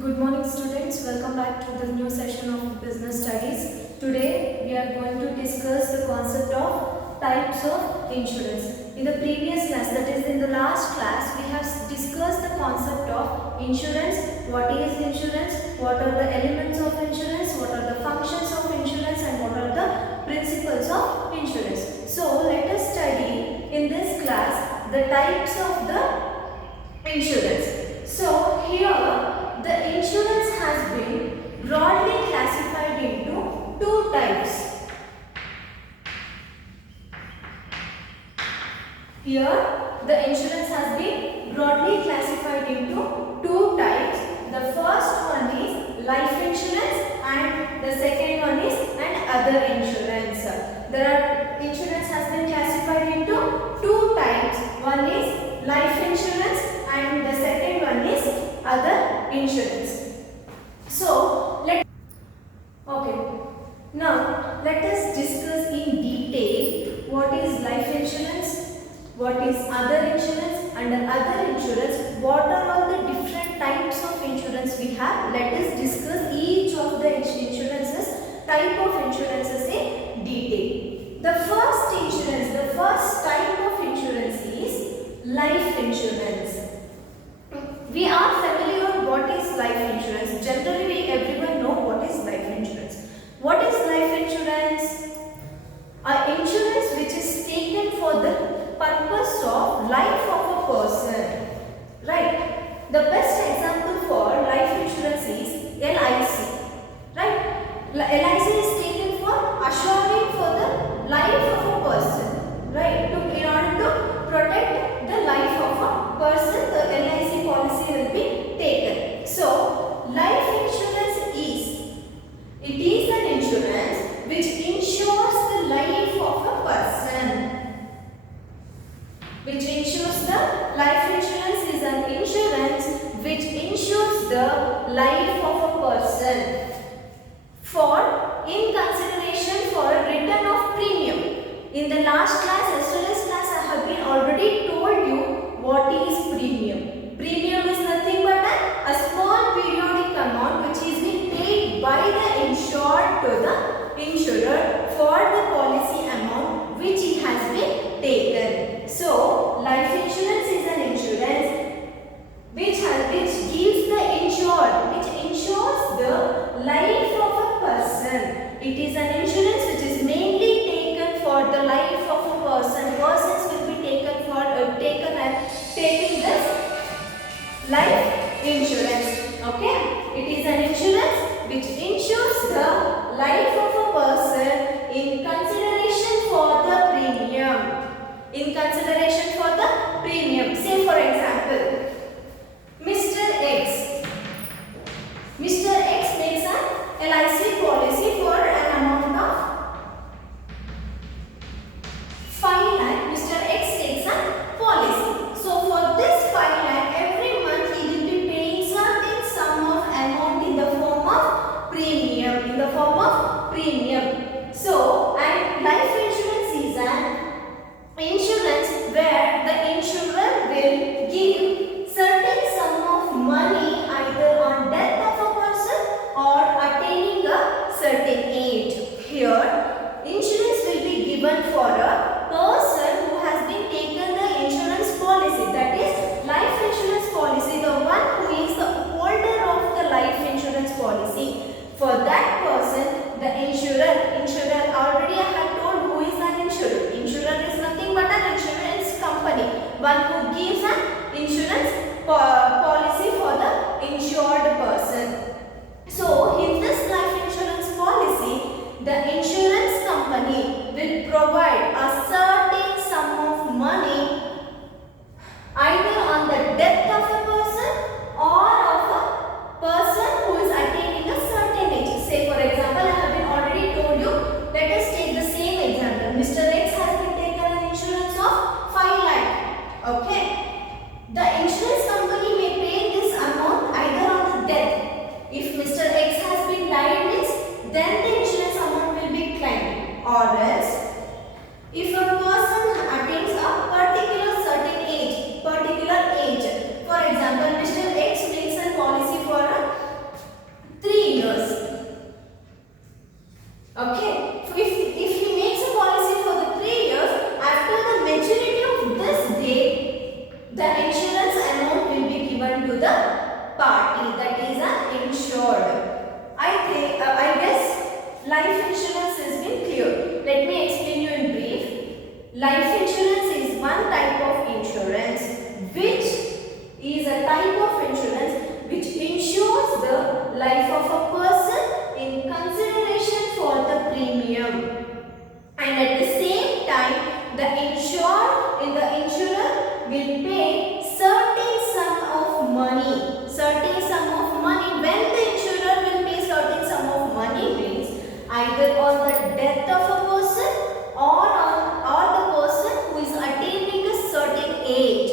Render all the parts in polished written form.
Good morning students, welcome back to the new session of business studies. Today we are going to discuss the concept of types of insurance. In the previous class, that is in the last class, we have discussed the concept of insurance, what is insurance, what are the elements of insurance, what are the functions of insurance and what are the principles of insurance. So let us study in this class the types of the insurance. So here the insurance has been broadly classified into two types. Here the insurance has been broadly classified into two types. The first one is life insurance and the second one is an other insurance. Insurance has been classified into two types. One is life insurance and the second one is other insurance. So now let us discuss in detail what is life insurance, what is other insurance. Under other insurance, what are all the different types of insurance we have. Let us discuss each of the insurances, type of insurances in detail. The first type of insurance is life insurance. We are familiar what is life insurance. Generally, everyone know what is life insurance. What is life insurance? An insurance which is taken for the purpose of life of a person. Right? The best example for life insurance is LIC. Right? LIC is taken for assuring for the life of a person. Right? In order to protect the life of a person, the LIC policy will be taken. So, life insurance is an insurance which insures the life of a person. Which ensures the life insurance is an insurance which insures the life of a person for in consideration for a return of premium. In the last class, yesterday's class, I have been already told you what is premium. Premium is nothing but a small periodic amount which is being paid by the insured to the insurer for the policy amount which he has been taken. So, life insurance is an insurance which gives the insured, which insures the life of a person. It is an insurance which is mainly taken for the life of a person. Persons will be taken for taking this party, that is an insured. I guess life insurance has been clear. Let me explain you in brief. Life insurance is one type of insurance which is a type of insurance which insures the life of a person in consideration for the premium. And at the same time, the insurer will pay certain sum of money. Certain sum of money. When the insurer will pay certain sum of money means either on the death of a person or the person who is attaining a certain age.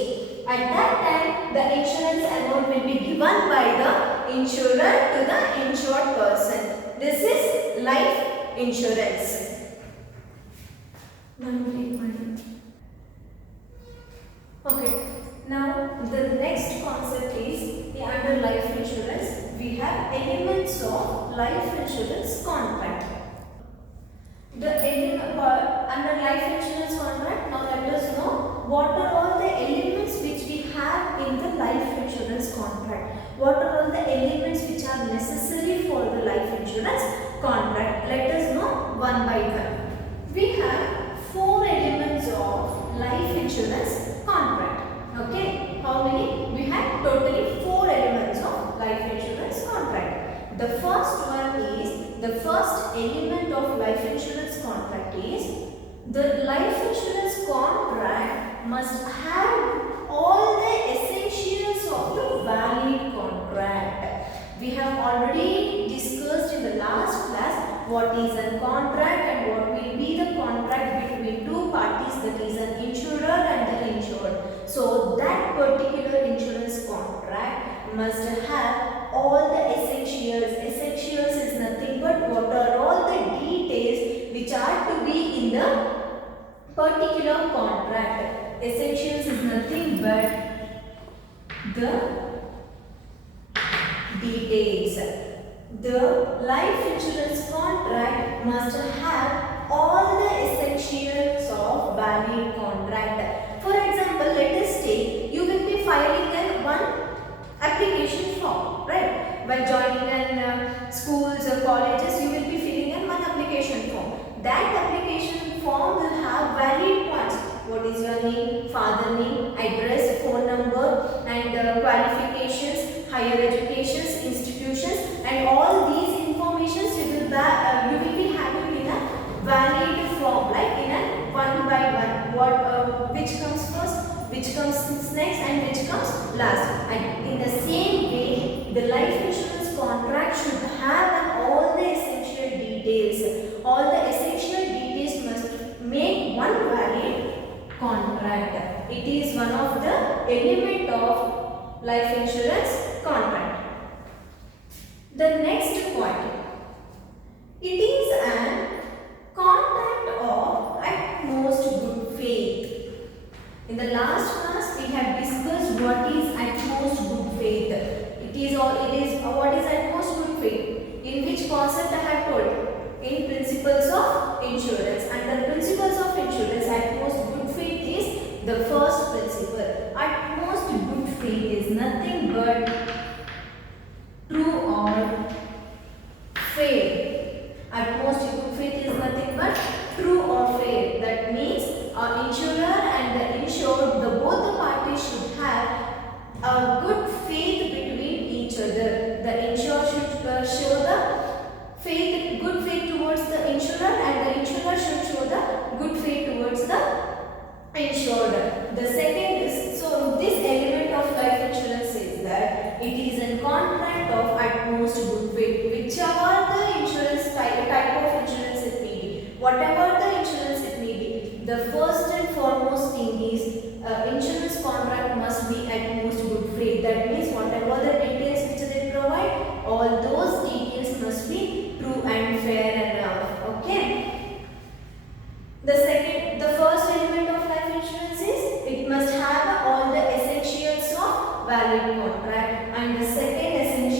At that time, the insurance amount will be given by the insurer to the insured person. This is life insurance. Okay, now the next concept is under life insurance. We have elements of life insurance contract. Under life insurance contract, now let us know what are all the elements which we have in the life insurance contract. What are all the elements which are necessary for the life insurance contract? Let us know one by one. We have 4 elements of life insurance contract. Okay, how many? We have totally 4 elements of life insurance contract. The first one is, the first element of life insurance contract is, the life insurance contract must have all the essentials of the valid contract. We have already discussed in the last class what is a contract and what will be the contract between two parties, that is an insurer and the insured. So that particular insurance contract must have all the essentials. Essentials is nothing but what are all the details which are to be in the particular contract. Essentials is nothing but the details. The life insurance contract must have all the essentials of valid contract. For example, let us say you will be filing one application form, right? While joining in schools or colleges, you will be filling in one application form. That application form will have valid points. What is your name, father name, address, phone number, and qualifications, higher educations, institutions, and all these informations you will be having in a valid form, like in a one by one. Which comes first, which comes next, and which comes last. And in the same way, the life insurance contract should have all the essential details. All the essential details must make one valid contract. It is one of the element of life insurance contract. The next point, it is an contract of at most good faith. In the last class, we have discussed what is at most good faith. What is at most good faith? In which concept I have told? In principles of insurance. And the principles of insurance, at most good faith is the first principle. At most good faith is nothing but true or fair. At most good faith is nothing but true or fair. That means insurer and the insured, both the parties should have a good faith between each other. The insurer should show the good faith towards the insurer, and the insurer should show the good faith towards the insured. The second is, so this element of life insurance is that it is a contract of at most good faith. Whichever the insurance type of insurance it may be, whatever the insurance it may be, the first and foremost thing is insurance contract must be at most good faith. That means whatever the details which they provide, all those details must be true and fair enough. Okay. The first element of life insurance is it must have all the essentials of valid contract, and the second essential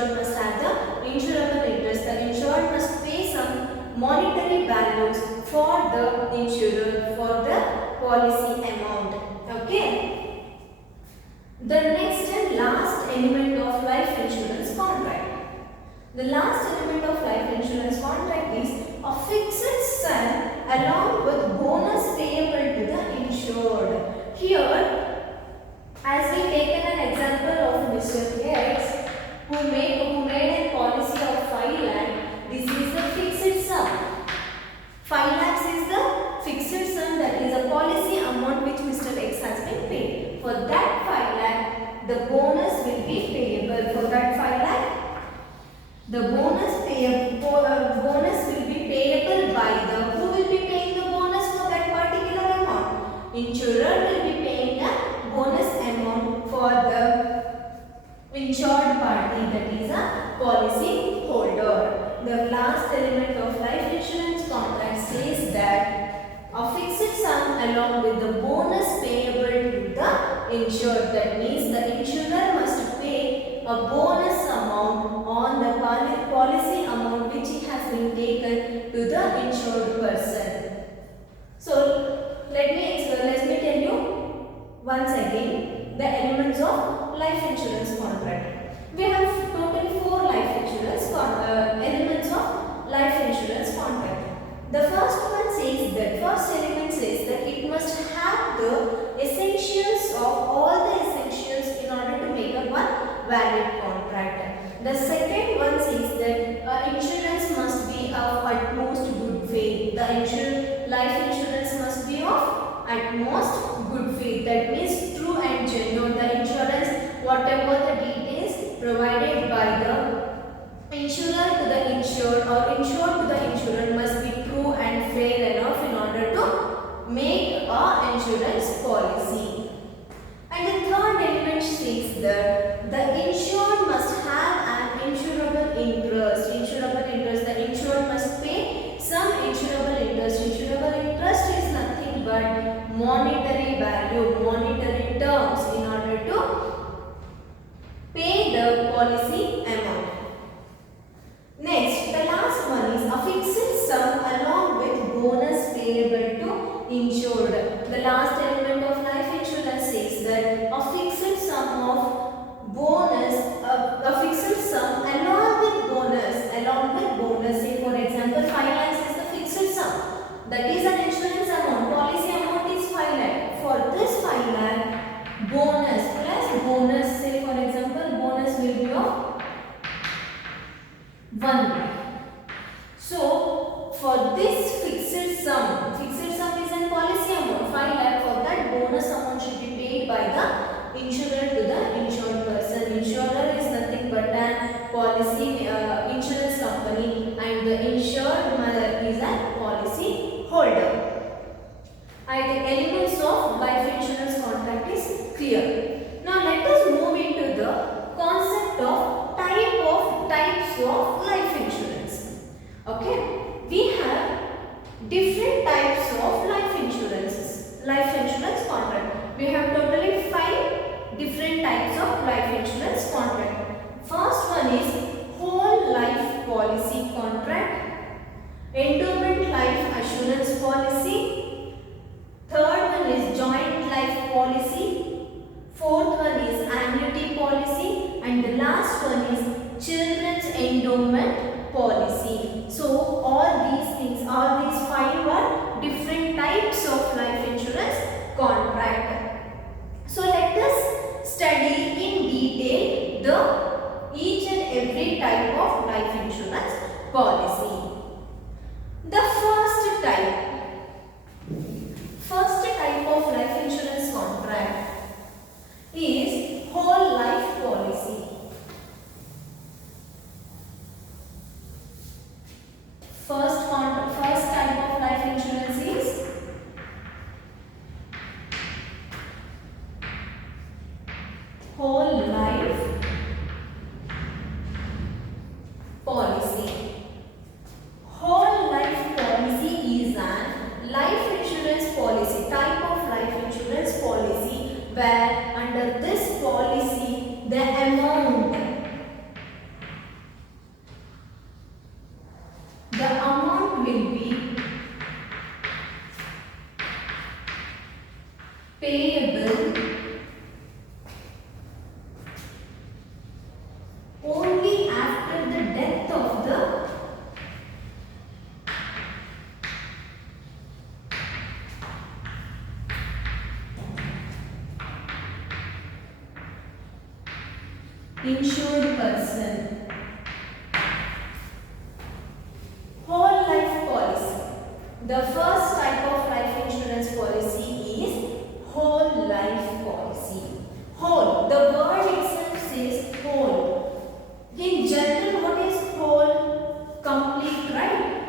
insured must have the insurable interest. The insured must pay some monetary values for the insurer for the policy amount. Okay. The next and last element of life insurance contract. The last element of life insurance contract is a fixed sum along with bonus payable to the insured. Here, as we taken an example of Mr. X who made a policy of 5 lakh, this is the fixed sum. 5 lakhs is the fixed sum, that is a policy amount which Mr. X has been paid. For that 5 lakh, the bonus will be payable. For that 5 lakh, the bonus will be payable by the, who will be paying the bonus for that particular amount? Insurer will be paying a bonus amount for the insured party, that is a policy holder. The last element of life insurance contract says that a fixed sum along with the bonus payable to the insured. That means the insurer must pay a bonus amount on the policy amount which has been taken to the insured person. So let me tell you once again the elements of life insurance contract. We have totally 4 life insurance elements of life insurance contract. The first element says that it must have the essentials of all the essentials in order to make a one valid contract. The second one says that insurance must be of utmost good faith. The life insurance must be of utmost good faith. That means true and genuine. The insurance, whatever the details provided by the insurer to the insured or insured to the insurer must be true and fair enough in order to make a insurance policy. And the third element says that the insured must have an insurable interest. The insured must pay some insurable interest. Insurable interest is nothing but monetary value, monetary terms in order to pay the policy amount. Next, the last one is a fixed sum along with bonus payable to insured. The last element of life insurance says that a fixed sum of bonus, a fixed sum along with bonus. Say for example, 5 lakhs is the fixed sum. That is an insurance amount. Policy amount is 5 lakh. For this 5 lakh, bonus plus bonus. Say for example, bonus will be of 1 lakh. So for this fixed sum is an policy amount 5 lakh. For that, bonus amount should be paid by the insurer to the insured person. Insurer is nothing but an policy insurance company, and the insured mother is a policy holder. And the elements of life insurance contract is clear. Now let us move into the concept of types of life insurance. Okay, we have different types of life insurance contract. We have totally 5 different types of life insurance contract. First one is whole life policy contract, endowment life assurance policy. Third one is joint life policy. Fourth one is annuity policy, and the last one is children's endowment policy. So all these 5 are different types of life insurance contract. So let us study in detail the each and every type of life insurance policy. The first type of life insurance contract is whole life policy. First insured person. Whole life policy. The first type of life insurance policy is whole life policy. Whole. The word itself says whole. In general, what is whole? Complete, right?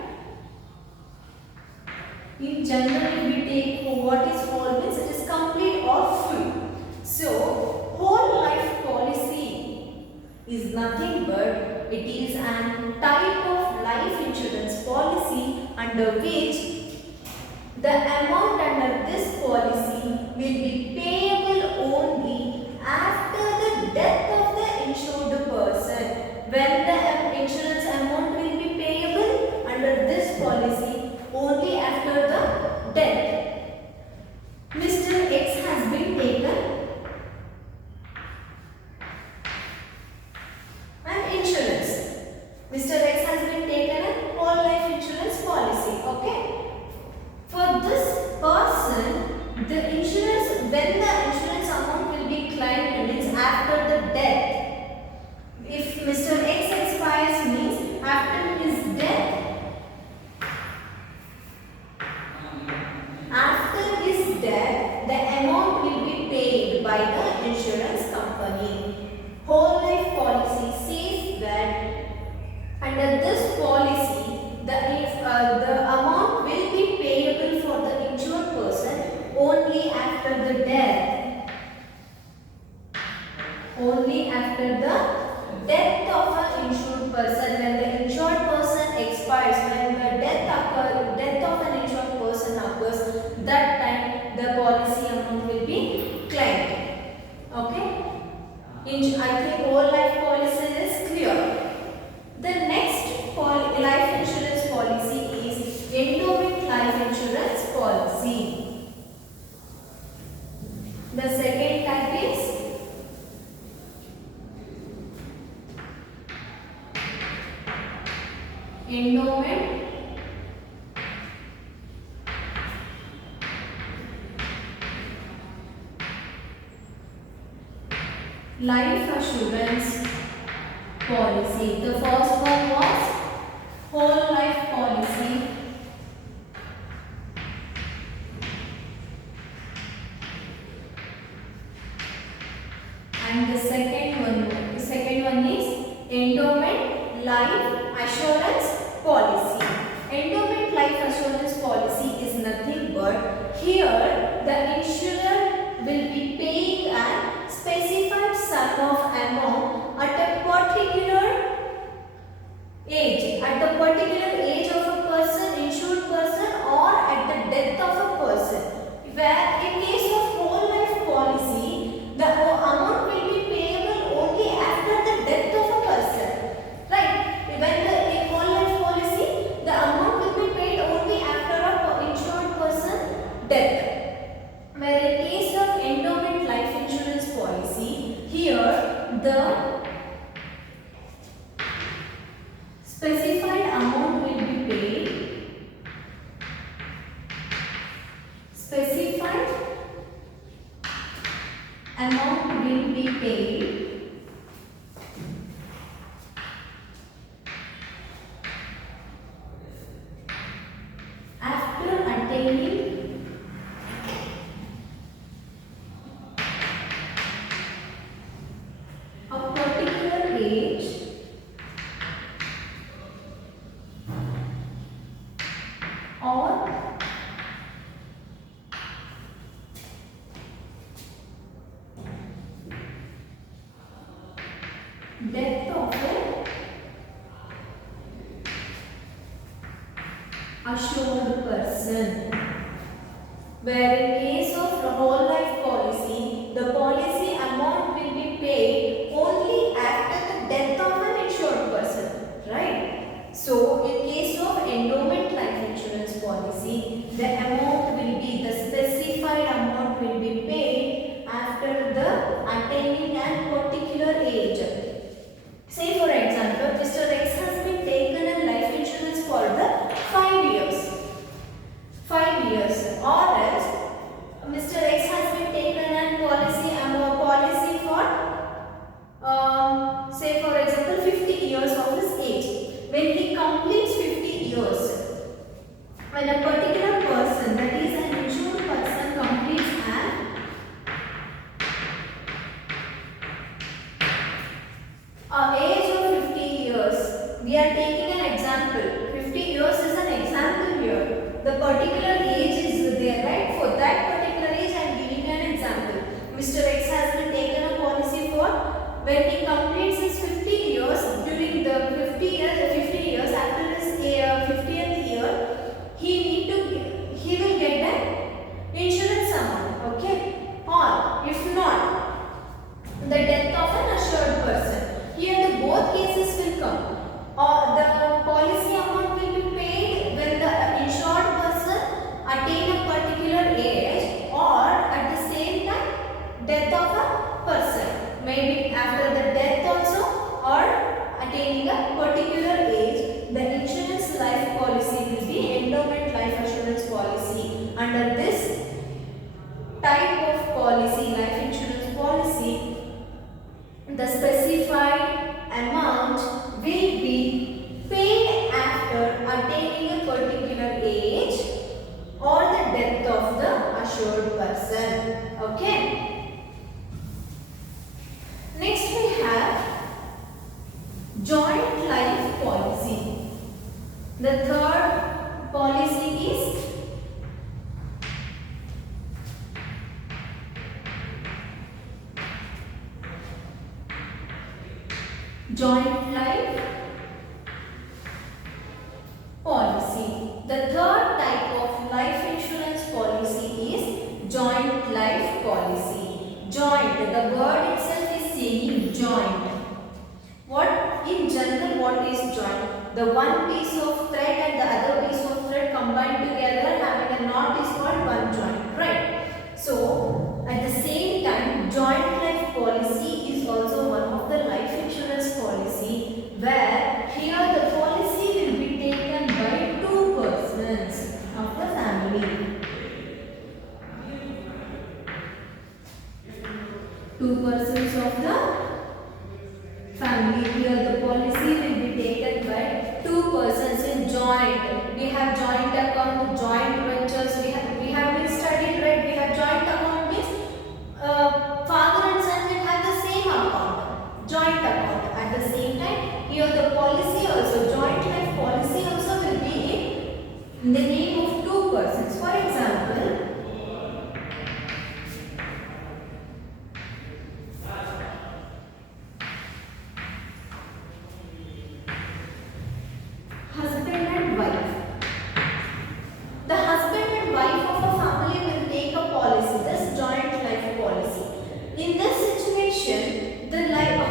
In general, we take what is whole means it is complete or full. So, whole life policy is nothing but it is an type of life insurance policy under which the amount under this policy will be payable only after the death of the insured person. When the insurance amount will be payable under this policy only after the death. Mr. X has been taken an insurance. Mr. X has been taken a whole life insurance policy. Okay. For this person, the insurance, when the insurance amount will be claimed means after the death. If Mr. X expires means after his death. After his death, the amount will be paid by the insurance company. Whole life policy says that under this policy, the amount will be payable for the insured person only after the death. Only after the death of an insured person. When the insured person expires, when the death of an insured person occurs, that time the policy amount will be claimed. Okay? I think whole life policy is clear. The next life insurance policy is endowment life insurance policy. The second type is endowment life assurance policy. The first one was whole life policy. And the second one is endowment life assurance policy. Endowment life assurance policy is nothing but here the insurer will be paying a specified sum of amount at a particular age, at the particular age of a person, insured person, or at the death of a person. Where in case of whole life policy, the amount will be payable only after the death of a person. Right? When in whole life policy, the amount will be paid only after a insured person death. Where in case of endowment life insurance policy, here the specified amount will be paid. Specified amount will be paid after attaining a particular age or death of an assured person. Where in case of the whole life policy, the policy amount will be paid only after the death of an insured person. Right? So, in case of endowment life insurance policy, the amount will be, the specified amount will be paid after the attaining a particular age. Say for example, Mr. X has been taken a life insurance for the 5 years. 5 years. Or else, Mr. X has been taken a policy for we are taking an example. 50 years is an example here. The particular age is there, right? For that particular age, I am giving an example. Mr. X has been taken a policy for when he completes his 50 years. During the 50 years after his 50th year, he will get an insurance amount. Okay, or if not, the death of an assured person. Here the both cases will come. Or the policy amount will be paid when the insured person attain a particular age, or at the same time death of a person. Maybe after the death also, or attaining a particular age, the insurance life policy will be endowment life assurance policy. Under this type of policy, life insurance policy, the specified amount will be paid after attaining a particular age or the death of the assured person. Okay. Next we have joint life policy. The third policy is joint life policy. The third type of life insurance policy is joint life policy. Joint, the word itself is saying joint. What in general, what is joint? The one piece of thread and the other piece of thread combined together having a knot is called one joint, right? So at the same time, joint life policy is also one of the life insurance policy, where here the policy will be taken by two persons of the family. Two persons of the family. Here the policy will be taken by two persons in joint. We have joint account, joint ventures. We have been studied, right? We have joint account means father and son will have the same account, joint account. At the same time, here the policy also, joint life policy also will be in the name of two persons. For example, husband and wife. The husband and wife of a family will take a policy, this joint life policy. In this situation,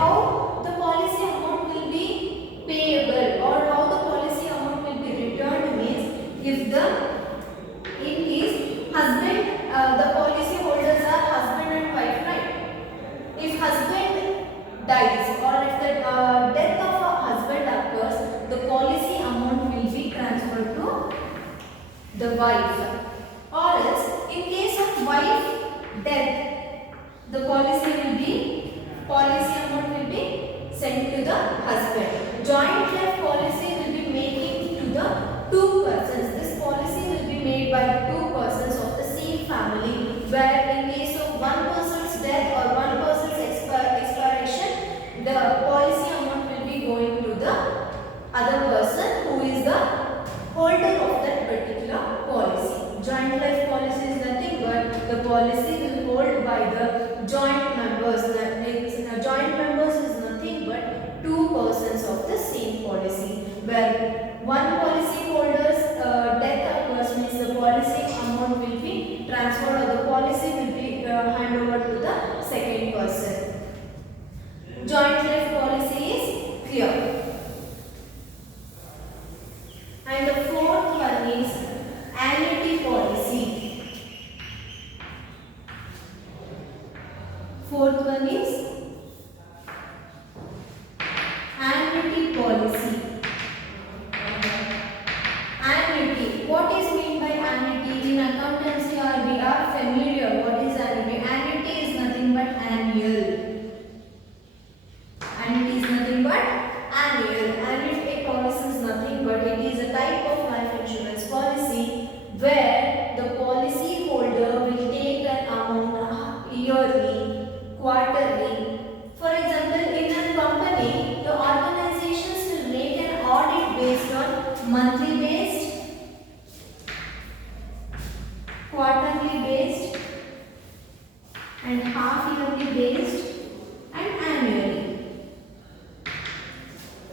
how the policy amount will be payable or how the policy amount will be returned means, if in case husband, the policy holders are husband and wife, right? If husband dies or if the death of a husband occurs, the policy amount will be transferred to the wife. Or else, in case of wife death, the policy amount will be sent to the husband. Joint life policy will be making to the two persons. This policy will be made by the two persons of the same family, where in case of one person's death or one person's expiration, the policy amount will be going to the other person who is the holder of that particular policy. Joint life policy is nothing but the policy will hold by the joint members. That means joint members is nothing but two persons of the same policy, where one policy holder's death occurs means the policy amount will be transferred or the policy will be handed over to the second person. Joint life policy is clear. And the fourth one is annuity policy. Fourth one is annuity policy. based on monthly based, quarterly based, and half yearly based, and annually.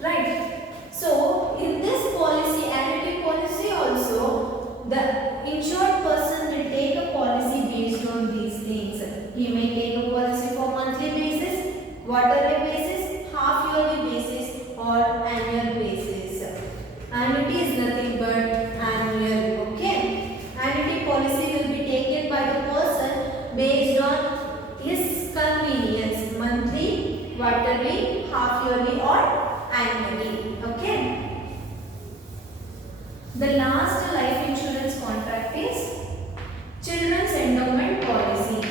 Right. So in this policy, annuity policy also, the insured person will take a policy based on these things. He may take a policy for monthly basis, quarterly basis, half yearly basis, or annual basis. Annuity is nothing but annual. Okay. Annuity policy will be taken by the person based on his convenience, monthly, quarterly, half yearly, or annually. Okay. The last life insurance contract is children's endowment policy.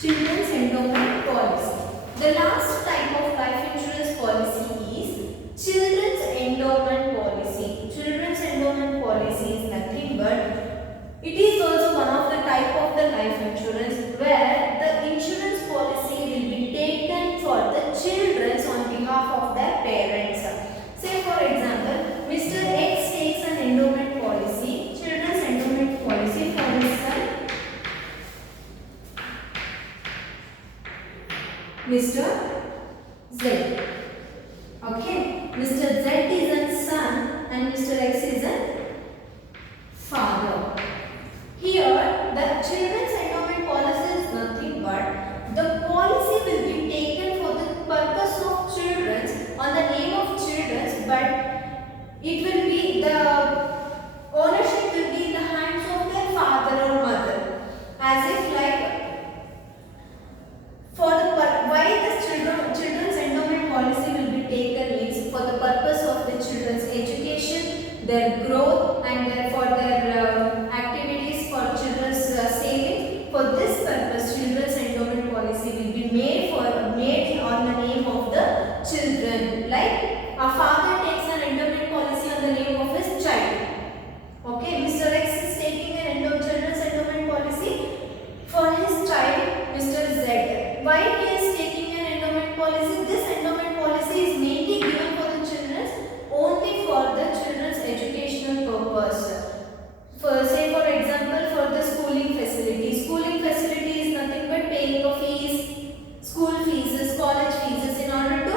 Children's endowment policy. The last type of life insurance policy is children's endowment policy. Children's endowment policy is nothing but, it is also one of the type of the life insurance where the insurance policy will be taken for the children on behalf of their parents. Say for example, Mr. X takes an endowment policy, children's endowment policy for his son Mr. Z. Okay, Mr. Z is a son and Mr. X is a father. Here, the children's endowment policy is nothing but the policy will be taken for the purpose of children on the name of children, but it will be the ownership will be in the hands of their father or mother, as if like for the why the children's endowment policy will be taken means for the purpose of the children's education, their growth, and for their activities for children's saving. For this purpose, children's endowment policy will be made on the name of the children. Like a father takes an endowment policy on the name of his child. Okay, Mr. X is taking an children's endowment policy for his child, Mr. Z. Why he is taking an endowment policy? This endowment policy is mainly given for the children, only for the children's educational purpose. For say for example, for the schooling facility. Schooling facility is nothing but paying of fees, school fees, college fees. In order to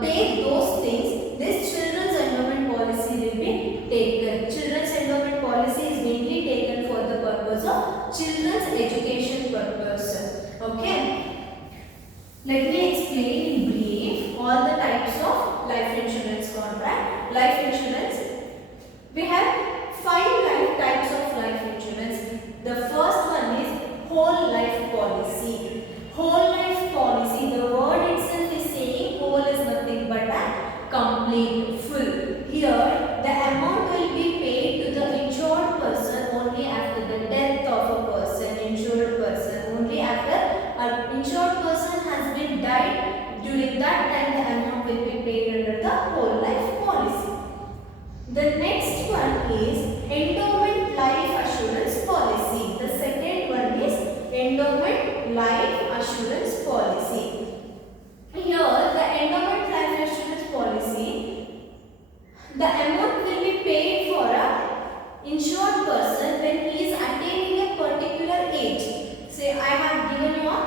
pay those things, this children's endowment policy will be taken. Children's endowment policy is mainly taken for the purpose of children's education purpose. Okay. Let me explain in brief all the types of life insurance contract. Life insurance, we have 5 types of life insurance. The first one is whole life policy. Whole life policy, the word itself is saying whole is nothing but a complete, full. Here, the amount will be paid to the insured person only after the death of a person, insured person. Only after an insured person has been died, during that time the amount will be paid under the whole life policy. The next one is endowment life assurance policy. The second one is endowment life assurance policy. Here, the endowment life assurance policy, the amount will be paid for a insured person when he is attaining a particular age. Say I have given you an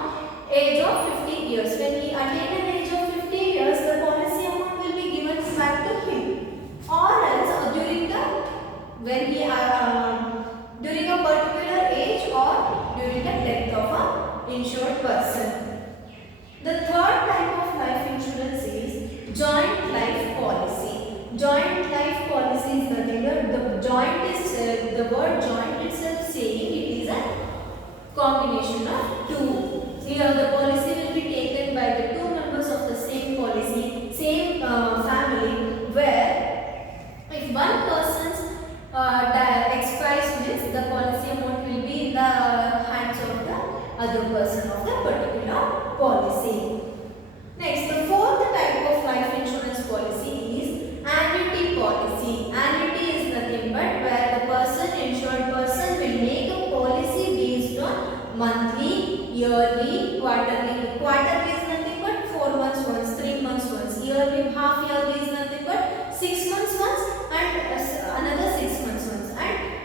age of 50 years. When he attains an age of 50 years, the policy amount will be given back to him. Or else during a particular age or during the death of a insured person. The third type of life insurance is joint life policy. Joint life policy is nothing but the word joint itself saying it is a combination of two. Here the policy will be taken by the 2 members of the same policy, same family, where if one person's expires means the policy amount will be in the hands of the other person of the particular policy. Next, the fourth type of life insurance policy is annuity policy. Annuity is nothing but where the person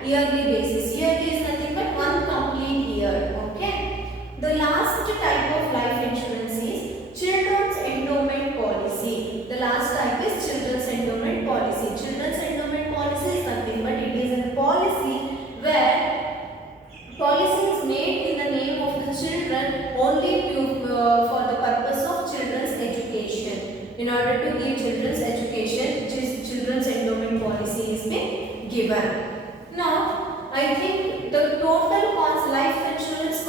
yearly basis. Yearly is nothing but one complete year. Okay. The last type of life insurance is children's endowment policy. The last type is children's endowment policy. Children's endowment policy is nothing but it is a policy where policy is made in the name of the children only for the purpose of children's education. In order to give children's education, children's endowment policy is being given. Now, I think the total life insurance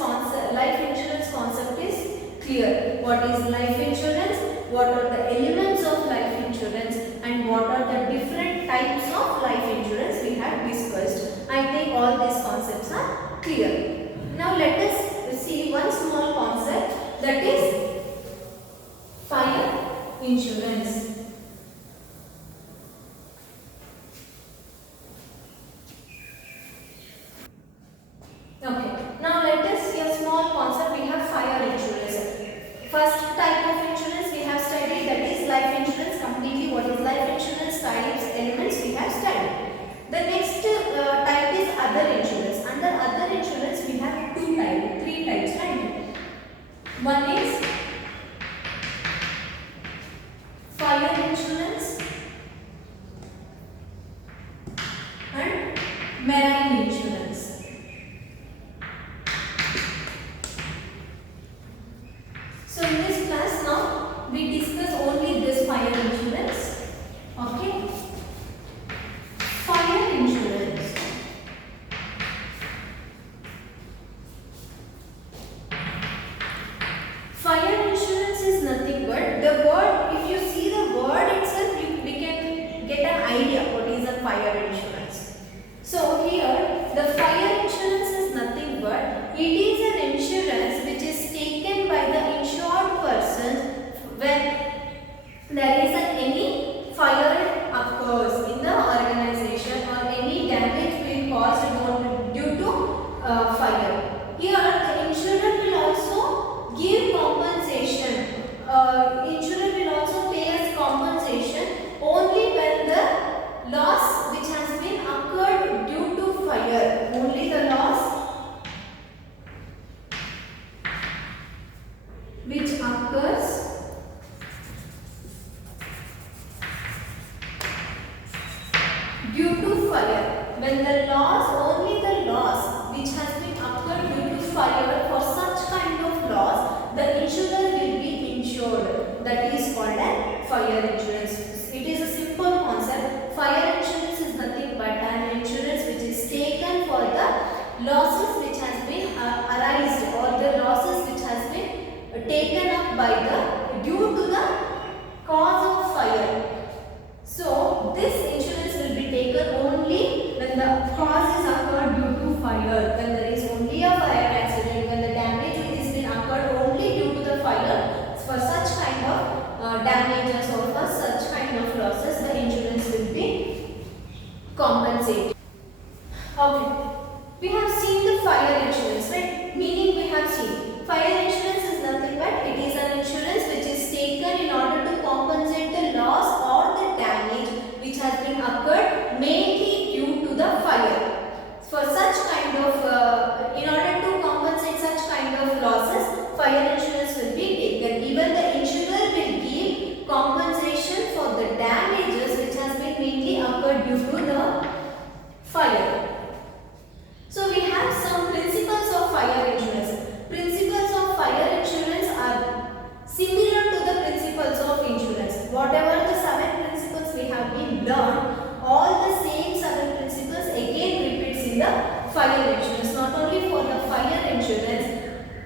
concept is clear. What is life insurance? What are the elements of life insurance? And what are the different types of life insurance we have discussed? I think all these concepts are clear. Now, let us see one small concept, that is fire insurance. Okay, now let us see a small concept. We have fire insurance. First type of insurance we have studied, that is life insurance. Completely what is life insurance, types, elements we have studied. The next type is other insurance. Under other insurance we have three types, right? One is fire insurance and marine insurance. So in this class now we discuss only this fire insurance. Okay. Fire insurance. Fire insurance is nothing but the word, if you see the word itself, we can get an idea what is a fire insurance. So here the fire insurance is nothing but it is an insurance which is taken by the insured person when there is any fire occurs in the organization or any damage being caused due to fire. Here the insurer will also give compensation. Insurer will also pay us compensation only when the loss which has been occurred due to fire, only the loss which occurs due to fire. When the loss, only the loss which has been occurred due to fire, for such kind of loss, the insurer will be insured. That is called a fire insurance. It is a simple concept. Fire insurance is nothing but an insurance which is taken for the losses which has been arised or the losses which has been taken up by the due to the cause of fire. So this insurance will be taken only when the cause is occurred due to fire, when there is only a fire accident, when the damage is been occurred only due to the fire. For such kind of damages or for such kind of losses, the insurance will be compensated. Okay, we have seen the fire insurance, right? Meaning we have seen fire insurance is nothing but it is an insurance which is taken in order to compensate the loss or the damage which has been occurred mainly due to the fire. For such kind of, in order to compensate such kind of losses, fire insurance will be taken. Even the insurer will give compensation for the damages which has been mainly occurred due to the fire. So we have some principles of fire insurance. Principles of fire insurance are similar to the principles of insurance. Whatever the 7 principles we have been learned, all the same 7 principles again repeats in the fire insurance. Not only for the fire insurance,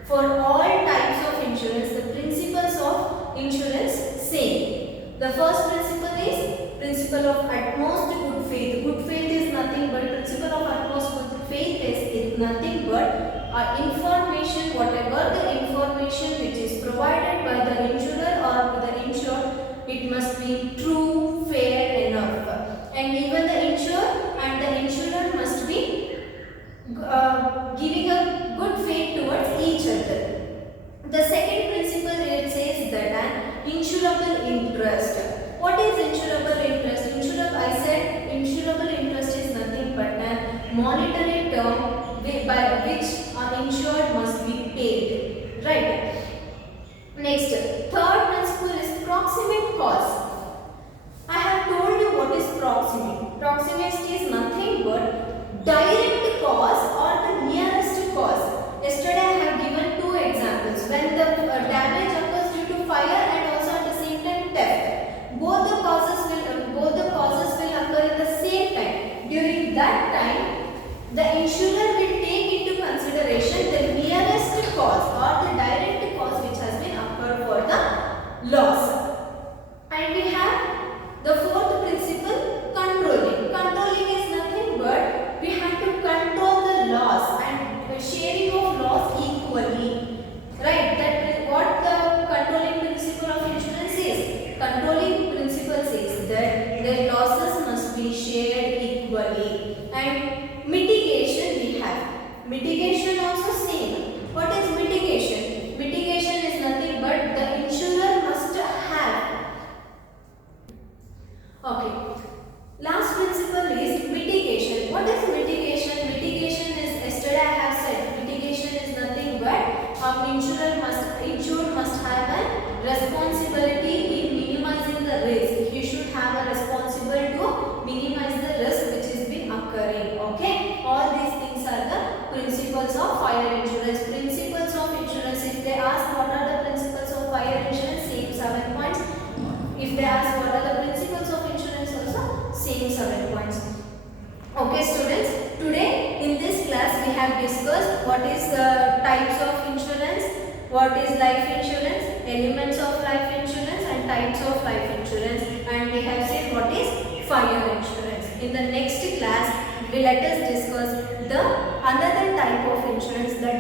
for all types of insurance, the principles of insurance same. The first principle is principle of utmost good faith. Good faith is nothing but principle of utmost good faith is nothing but information, whatever the information which is provided by the insurer or the insured, it must be true, fair enough. And even the insured and the insurer must be giving a good faith towards each other. The second principle it says that an insurable interest. What is insurable interest? I said insurable interest is nothing but an monetary term by which insured must be paid. Right. Next, third principle is proximate cause. I have told you what is proximate. Proximate is nothing but direct cause or the nearest cause. Yesterday I have given two examples. When the damage occurs due to fire and also at the same time theft. Both the causes will occur at the same time. During that time, the insurer will take into consideration the nearest cause or the direct cause which has been occurred for the loss. And we have the fourth principle, controlling. Controlling is nothing but we have to control the loss and sharing of loss equally. Right? That what the controlling principle of insurance is. Controlling principle says that the losses must be shared equally. And mitigation we have. Mitigation also same. What is mitigation? Mitigation is nothing but the insurer must have. Okay. Last principle is mitigation. What is mitigation? Mitigation is, yesterday I have said, mitigation is nothing but insured must have a responsibility in minimizing the risk. You should have a responsibility to minimize the risk which is been occurring. Okay. All these things are the principles of fire insurance. Principles of insurance. If they ask what are the principles of fire insurance, same 7 points. If they ask what are the principles of insurance, also same 7 points. Okay students, today in this class we have discussed what is types of insurance, what is life insurance, elements of life insurance and types of life insurance, and we have seen what is fire insurance. In the next class, let us discuss the another type of insurance, that